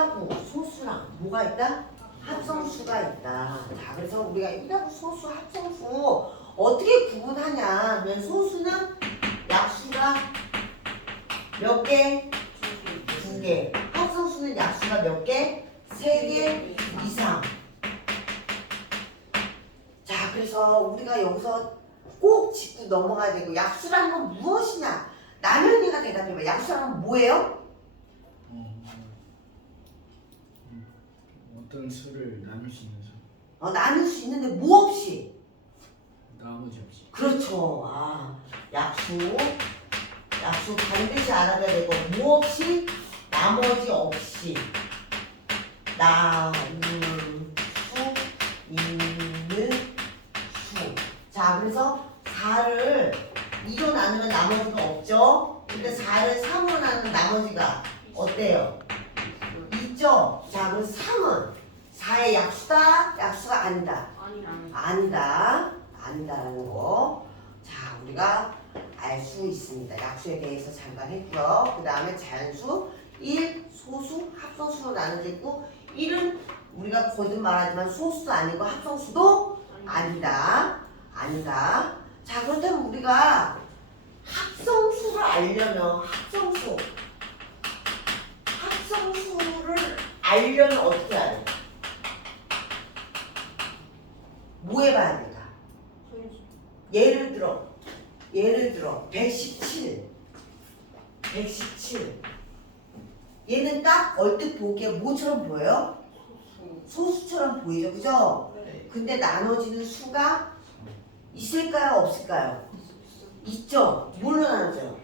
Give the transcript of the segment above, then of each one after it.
1하고 소수랑 뭐가 있다? 합성수가 있다. 자, 그래서 우리가 1하고 소수, 합성수 어떻게 구분하냐 하면 소수는 약수가 몇 개? 2개. 합성수는 약수가 몇 개? 3개 이상. 자, 그래서 우리가 여기서 꼭 짚고 넘어가야 되고, 약수라는 건 무엇이냐? 남현이가 대답해봐. 약수라는 건 뭐예요? 어떤 수를 나눌 수 있는 수. 나눌 수 있는데 뭐 없이? 나머지 없이. 그렇죠. 약수 반드시 알아야 되고, 뭐 없이? 나머지 없이. 있는 수. 자, 그래서 4를 2로 나누면 나머지가 없죠? 근데 4를 3으로 나누면 나머지가 어때요? 있죠? 자, 그럼 3은 4의 약수다? 약수가 아니다. 아니다라는 거. 자, 우리가 알 수 있습니다. 약수에 대해서 잠깐 했고요. 그 다음에 자연수 1, 소수, 합성수로 나눠져 있고, 1은 우리가 거듭 말하지만 소수도 아니고 합성수도 아니다. 자, 그렇다면 우리가 합성수를 알려면 합성수를 알려면 어떻게 해야 돼? 뭐 해봐야 될까? 예를 들어 117 얘는 딱 얼뜻 보기에 뭐처럼 보여요? 소수처럼 보이죠, 그죠? 근데 나눠지는 수가 있을까요, 없을까요? 있죠. 뭘로 나눠져요?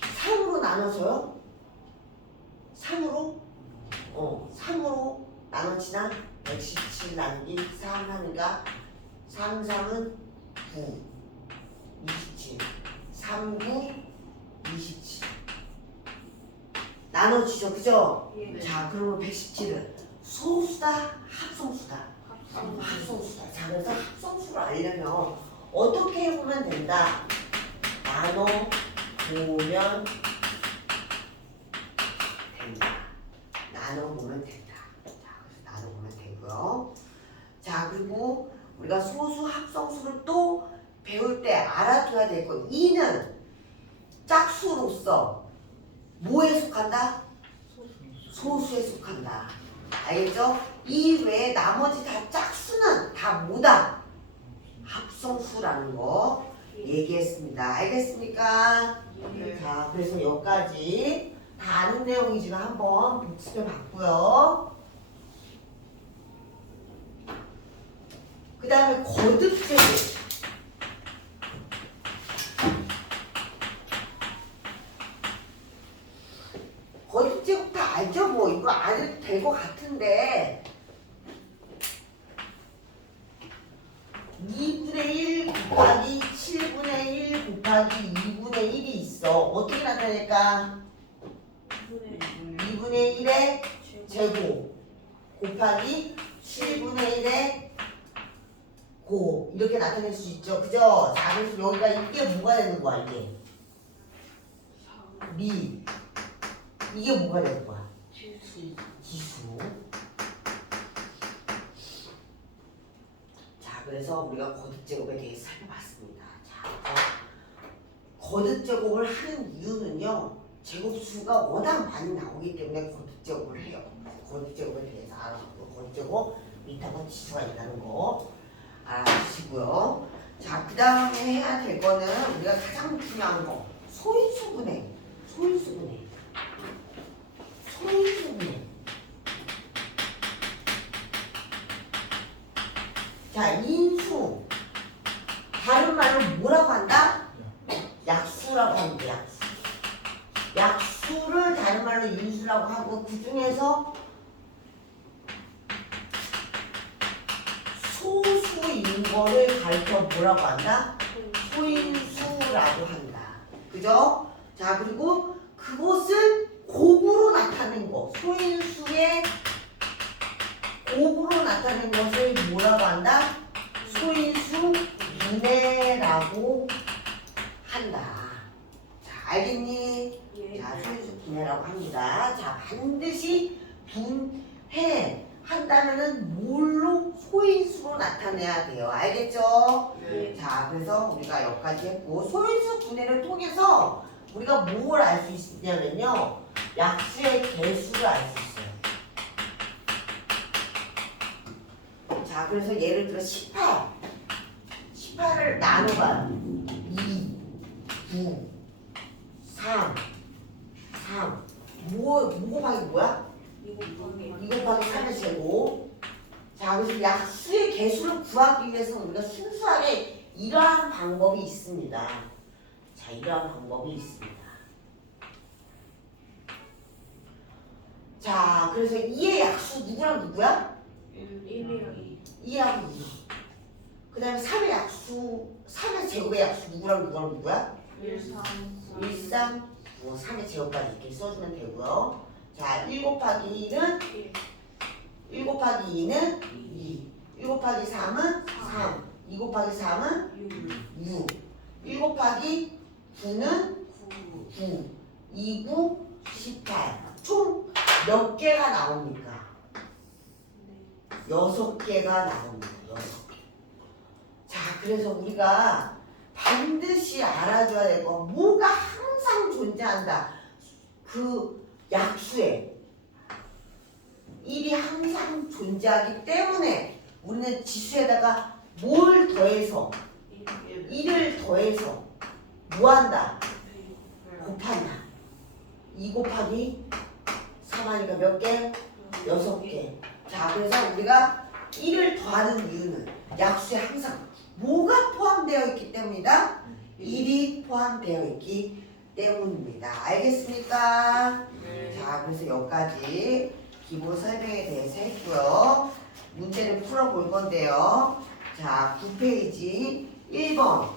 3으로 나눠져요? 3으로? 3으로 나눠지나? 117 나누기 3 하니까 3, 3은 9, 27, 3, 9, 27 나눠지죠, 그죠? 예. 자, 그러면 117은 소수다, 합성수다? 합성수다. 자, 그래서 합성수를 알려면 어떻게 해보면 된다? 나눠보면 된다. 자, 그래서 나눠보면 되고요. 자, 그리고 우리가 소수, 합성수를 또 배울 때 알아둬야 될 거. 2는 짝수로서 뭐에 속한다? 소수에 속한다. 알겠죠? 이 외에 나머지 다 짝수는 다 뭐다? 합성수라는 거 얘기했습니다. 알겠습니까? 자, 그래서 여기까지 다 아는 내용이지만 한번 복습해 봤고요. 그 다음에 거듭제곱. 거듭제곱 다 알죠? 뭐 이거 안 해도 될 것 같은데 2분의 1 곱하기 7분의 1 곱하기 2분의 1이 있어. 어떻게 나타낼까? 2분의 1의 제곱 곱하기 7분의 1의 곱 이렇게 나타낼 수 있죠. 그죠? 자, 그래서 여기가 이게 뭐가 되는 거야? 이게 뭐가 되는 거야? 지수. 자, 그래서 우리가 거듭제곱에 대해서 살펴봤습니다. 자, 거듭제곱을 하는 이유는요, 제곱수가 워낙 많이 나오기 때문에 거듭제곱을 해요. 거듭제곱에 대해서 알아보고, 거듭제곱 밑하고 지수가 있다는 거 알아주시고요. 자, 그 다음에 해야 될 거는 우리가 가장 중요한 거, 소인수분해. 자, 인수. 다른 말로 뭐라고 한다? 약수라고 합니다. 약수를 다른 말로 인수라고 하고, 그 중에서 소수인 거를 가르쳐 뭐라고 한다? 소인수라고 한다. 그죠? 자, 그리고 그것을 곱으로 나타낸 거, 소인수의 곱으로 나타낸 것을 뭐라고 한다? 소인수 분해라고 한다. 자, 알겠니? 예. 자, 소인수 분해라고 합니다. 자, 반드시 분해 한다면은 뭘로 소인수로 나타내야 돼요. 알겠죠? 네. 자, 그래서 우리가 여기까지 했고 소인수 분해를 통해서 우리가 뭘 알 수 있냐면요. 약수의 개수를 알 수 있어요. 자, 그래서 예를 들어 18을 나눠봐요. 2, 9, 3, 3. 뭐 곱하기 뭐야? 2 곱하기 3의 제곱. 자, 그래서 약수의 개수를 구하기 위해서 우리가 순수하게 이러한 방법이 있습니다. 자, 이러한 방법이 있습니다. 자, 그래서 2의 약수 누구랑 누구야? 2하고 2. 그 다음에 3의 약수, 3의 제곱의 약수 누구랑 누구야? 1, 3, 3의 제곱까지 이렇게 써주면 되고요. 자, 1 곱하기 2는 1 곱하기 2는 2. 1 곱하기 3은 3. 2 곱하기 3은 6. 1 곱하기 9는 9. 2, 9, 18. 총 몇 개가 나옵니까? 6개가 나옵니다. 6개. 자, 그래서 우리가 반드시 알아줘야 될 거 뭐가 항상 존재한다. 그 약수에 1이 항상 존재하기 때문에 우리는 지수에다가 뭘 더해서 1을 더해서 뭐한다? 곱한다. 2 곱하기 3 하니까 몇 개? 6개. 자, 그래서 우리가 1을 더하는 이유는 약수에 항상 뭐가 포함되어 있기 때문이다? 1이 포함되어 있기 때문입니다. 알겠습니까? 자, 그래서 여기까지 기본 설명에 대해서 했고요. 문제를 풀어볼 건데요. 자, 9페이지 1번.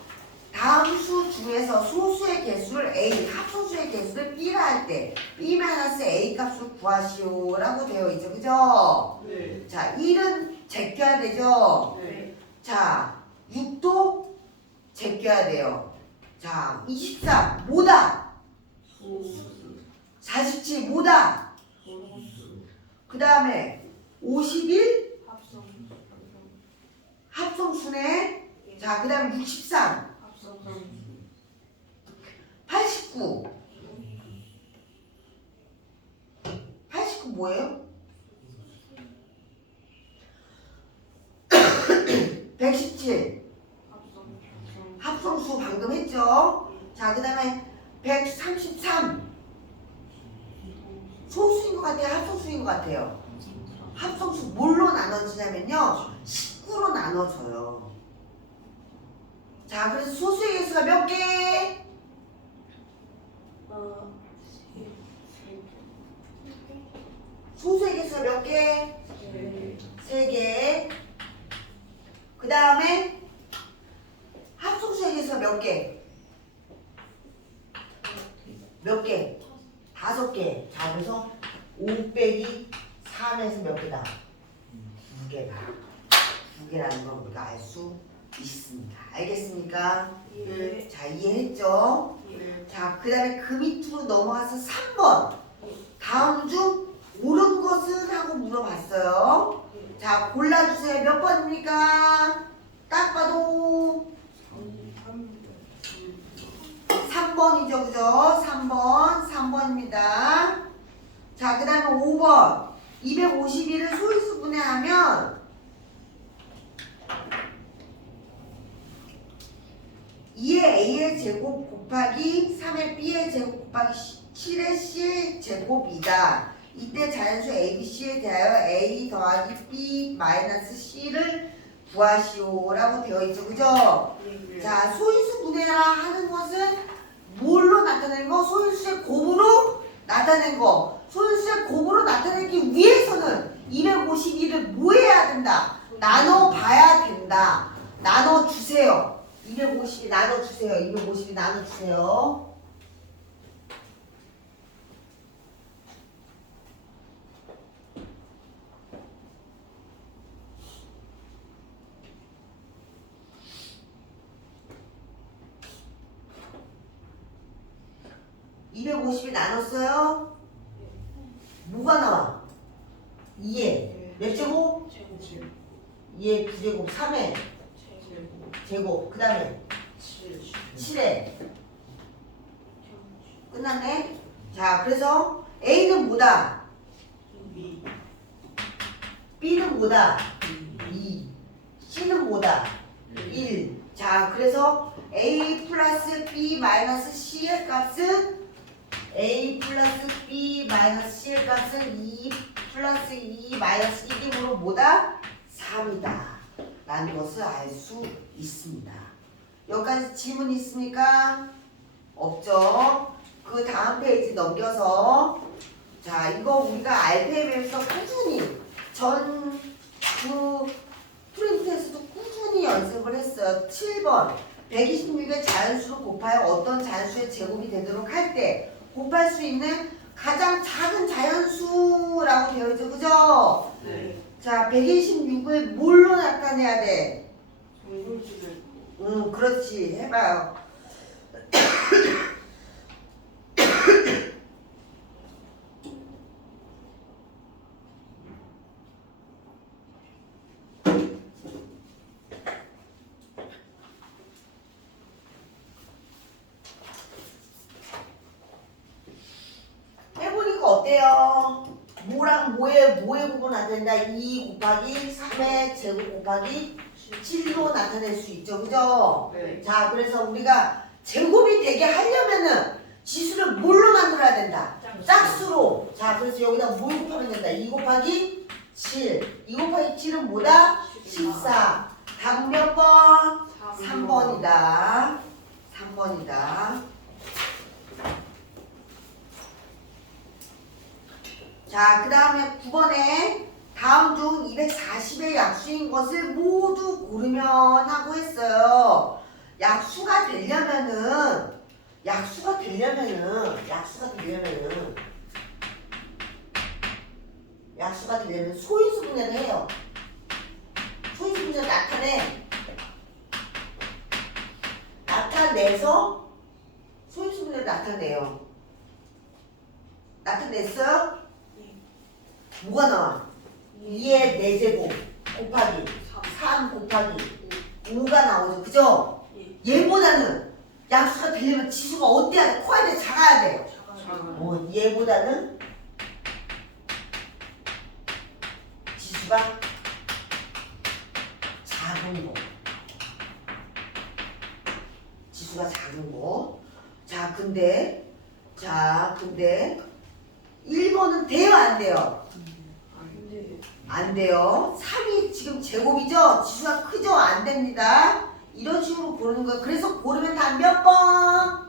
다음 수 중에서 소수의 개수를 A, 합소수의 개수를 B라 할 때 B-A 값을 구하시오라고 되어 있죠. 그죠? 네. 자, 1은 제껴야 되죠? 네. 자, 6도 제껴야 돼요. 자, 24 뭐다? 47 뭐다? 그 다음에 51 합성수네. 자, 그 다음에 63 89 89 뭐예요? 117 합성수 방금 했죠? 자, 그 다음에 133 소수인 것 같아요? 합성수인 것 같아요? 합성수 뭘로 나눠지냐면요 19로 나눠져요. 자, 그래서 소수의 개수가 몇 개? 소수의 개수가 몇 개? 3개. 그 다음에 합성수의 개수가 몇 개? 몇 개? 5개. 자, 그래서 5 빼기 3에서 몇 개다? 2개다. 2개라는 걸 우리가 알 수 있습니다. 알겠습니까? 예. 자, 이해했죠? 자, 그 다음에 그 밑으로 넘어가서 3번. 다음 중 옳은 것은? 하고 물어봤어요. 자, 골라주세요. 몇 번입니까? 딱 봐도 3번이죠. 그죠? 3번입니다. 자, 그 다음에 5번. 251을 소인수 분해하면 2의 A의 제곱 곱하기 3의 B의 제곱 곱하기 7의 C의 제곱이다. 이때 자연수 ABC에 대하여 A 더하기 B 마이너스 C를 구하시오라고 되어 있죠. 그죠? 자, 소인수 분해라 하는 것은 뭘로 나타내는 거? 소인수의 곱으로 나타낸 거. 소인수의 곱으로 나타내기 위해서는 251을 뭐 해야 된다? 나눠봐야 된다. 나눠주세요. 250이 나눠주세요. 250이 나눠주세요. (250이) 나눴어요? 뭐가 나와? 2에 몇 제곱? 2에 부제곱 3에 제곱 그 다음에 7에 끝났네. 자 그래서 A는 뭐다? B는 뭐다? 2 C는 뭐다? 1 자 그래서 A 플러스 B 마이너스 C의 값은 A 플러스 B 마이너스 C의 값은 2 플러스 2 마이너스 1이므로 뭐다? 3이다 라는 것을 알 수 있습니다. 여기까지 질문 있습니까? 없죠? 그 다음 페이지 넘겨서 자 이거 우리가 RPM에서 꾸준히 전 그 프린트에서도 꾸준히 연습을 했어요. 7번 126의 자연수를 곱하여 어떤 자연수의 제곱이 되도록 할 때 곱할 수 있는 가장 작은 자연수라고 되어 있죠. 그죠? 네. 자 126을 뭘로 나타내야 돼? 그렇지. 해봐요. 해보니까 어때요? 뭐랑 뭐에 구분 나타낸다? 2 곱하기 3의 제곱 곱하기 7로 나타낼 수 있죠. 그죠? 네. 자 그래서 우리가 제곱이 되게 하려면은 지수를 뭘로 만들어야 된다? 짝수로. 자 그래서 여기다 뭘 곱하면 된다? 2 곱하기 7. 2 곱하기 7은 뭐다? 14. 답은 몇 번? 3번이다. 3번이다. 자, 그 다음에 9번에 다음 중 240의 약수인 것을 모두 고르면 하고 했어요. 약수가 되려면은 소인수 분해를 해요. 소인수 분해를 나타내서 소인수 분해를 나타내요. 나타냈어요? 뭐가 나와? 2의 4제곱 곱하기 3 곱하기 5가 나오죠. 그죠? 얘보다는 약수가 되려면 지수가 어때야 돼? 커야 돼? 작아야 돼? 얘보다는 지수가 작은 거. 지수가 작은 거. 자, 근데 1번은 돼요, 안 돼요? 안 돼요. 3이 지금 제곱이죠? 지수가 크죠? 안 됩니다. 이런 식으로 고르는 거예요. 그래서 고르면 다 몇 번?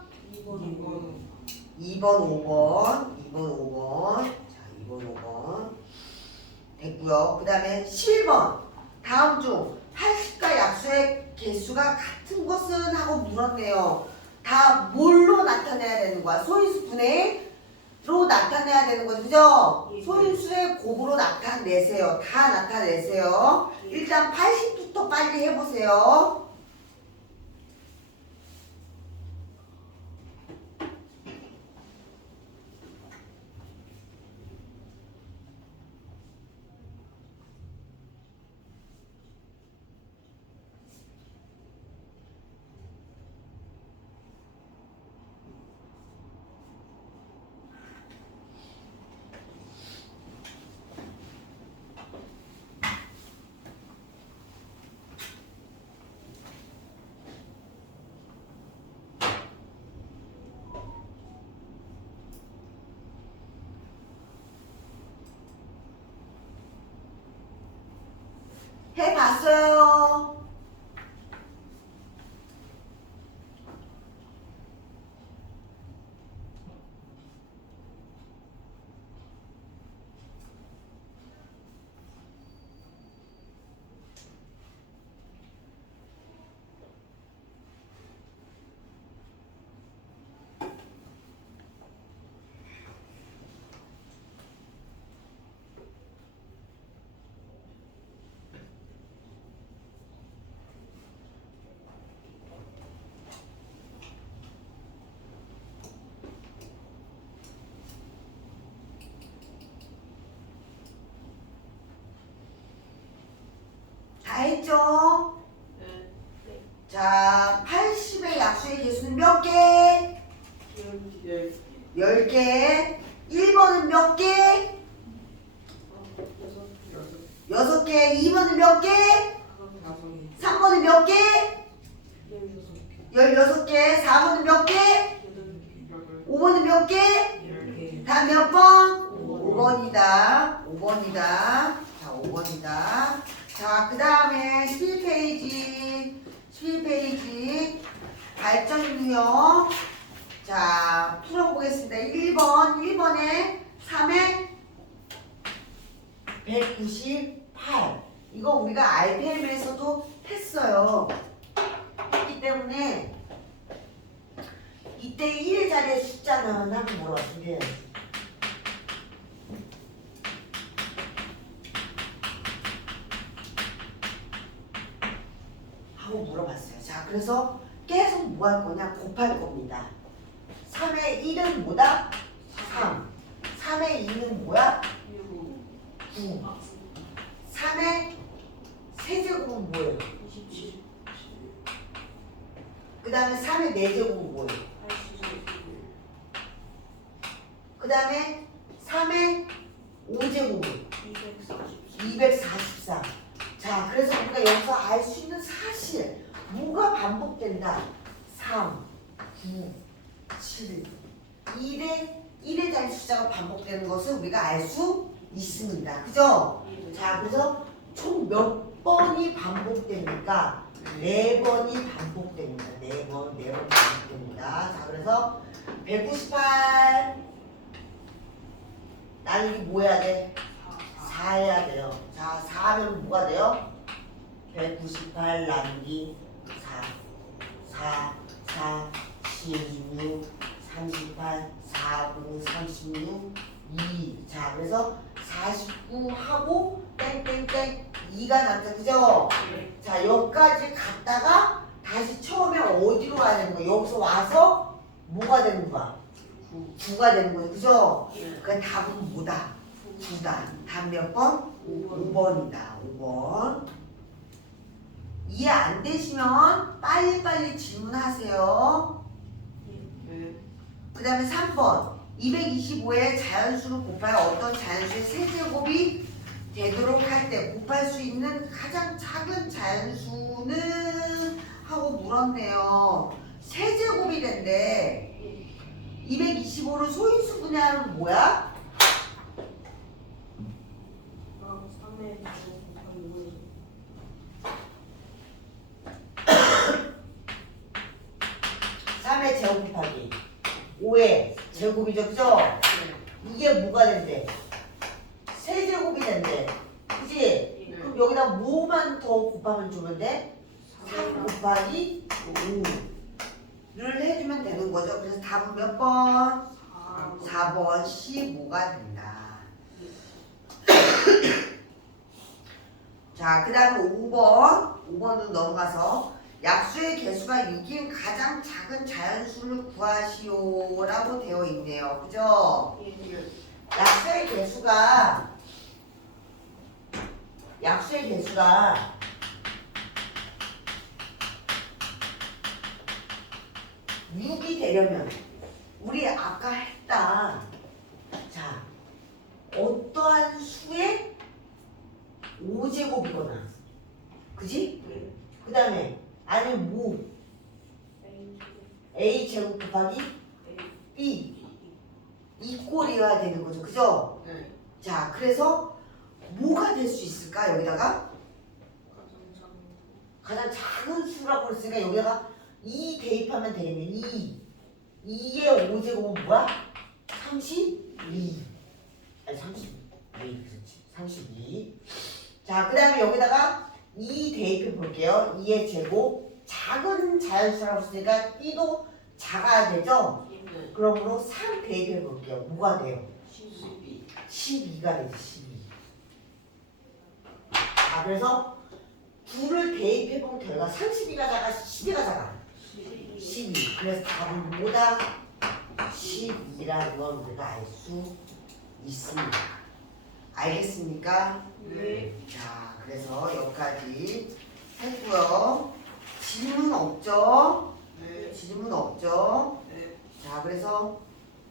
2번, 5번. 2번, 5번. 자, 2번, 5번. 됐고요. 그 다음에 11번. 다음 중 80과 약수의 개수가 같은 것은? 하고 물었네요. 다 뭘로 나타내야 되는 거야? 소인수 분해로 나타내야 되는 거죠. 그죠? 소인수의 곱으로 나타내세요. 다 나타내세요. 일단 80부터 빨리 해보세요. 해봤어요. 알겠죠? 자, 80의 약수의 개수는 몇 개? 10개. 1번은 몇 개? 6개. 2번은 몇 개? 3번은 몇 개? 16개. 4번은 몇 개? 5번은 몇 개? 다 몇 번? 5번이다. 5번이다. 자, 5번이다. 자, 그 다음에 11페이지. 11페이지. 발전 유형. 자, 풀어보겠습니다. 1번. 1번에 3에 198. 이거 우리가 RPM에서도 했어요. 했기 때문에 이때 1의 자리에 숫자는 한번 물어봤으면 돼요. 하고 물어봤어요. 자, 그래서 계속 뭐 할 거냐? 곱할 겁니다. 3의 1은 뭐다? 3. 3의 2는 뭐야? 9. 3의 세제곱은 뭐예요? 그 다음에 3의 4제곱은 뭐예요? 그 다음에 3의 5제곱은 244. 자, 그래서 우리가 여기서 알 수 있는 사실 뭐가 반복된다? 3, 9, 7, 1의 자리 숫자가 반복되는 것을 우리가 알 수 있습니다. 그죠? 자, 그래서 총 몇 번이 반복됩니까? 4번이 반복됩니다. 4번 반복됩니다. 자, 그래서 198 나누기 뭐 해야 돼? 4 해야 돼요. 자, 4하면 뭐가 돼요? 198 나누기 4. 4, 16, 38, 4, 9, 36, 2. 자, 그래서 49하고 땡땡땡 2가 남죠. 그죠? 자, 여기까지 갔다가 다시 처음에 어디로 와야 되는 거야? 여기서 와서 뭐가 되는 거야? 9가 되는 거죠. 그죠? 그 답은 뭐다? 9다. 답 몇 번? 5번이다. 5번. 이해 안 되시면 빨리빨리 질문하세요. 그 다음에 3번. 225의 자연수를 곱하여 어떤 자연수의 세제곱이 되도록 할 때 곱할 수 있는 가장 작은 자연수는? 하고 물었네요. 세제곱이 된대. 225를 소인수 분해하면 뭐야? 3의 제곱 곱하기 5의 제곱이죠. 그죠? 이게 뭐가 된대? 세제곱이 된대. 그치? 그럼 여기다 뭐만 더 곱하면 주면 돼? 3 곱하기 5를 해주면 되는 거죠. 그래서 답은 몇 번? 4번 15가 된다. 자, 그 다음에 5번도 넘어가서 약수의 개수가 6인 가장 작은 자연수를 구하시오 라고 되어 있네요. 그죠? 약수의 개수가 6이 되려면 우리 아까 했다. 자, 어떠한 수의 5제곱이거나 그지? 그 다음에 아니면 뭐 A 제곱 곱하기 B 이 꼴이어야 되는 거죠. 그죠? 자, 그래서 뭐가 될 수 있을까? 여기다가 가장 작은 수라고 했으니까 여기다가 2 대입하면 되겠네. 2의 5제곱은 뭐야? 32. 아니 32. 그렇지. 32. 자, 그 다음에 여기다가 2 대입해 볼게요. 2의 제곱. 작은 자연수라고 했으니까 B도 작아야 되죠? 그러므로 3 대입해 볼게요. 뭐가 돼요? 12가 되죠. 12. 자, 그래서 9를 대입해 본 결과 32가 작아, 12가 작아. 12. 그래서 답은 뭐다? 12라는 걸 우리가 알 수 있습니다. 알겠습니까? 네. 자, 그래서 여기까지 했고요. 질문 없죠? 네. 질문 없죠? 네. 자, 그래서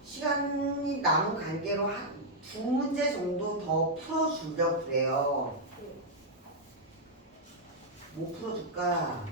시간이 남은 관계로 한 두 문제 정도 더 풀어주려고 그래요. 뭐 풀어줄까?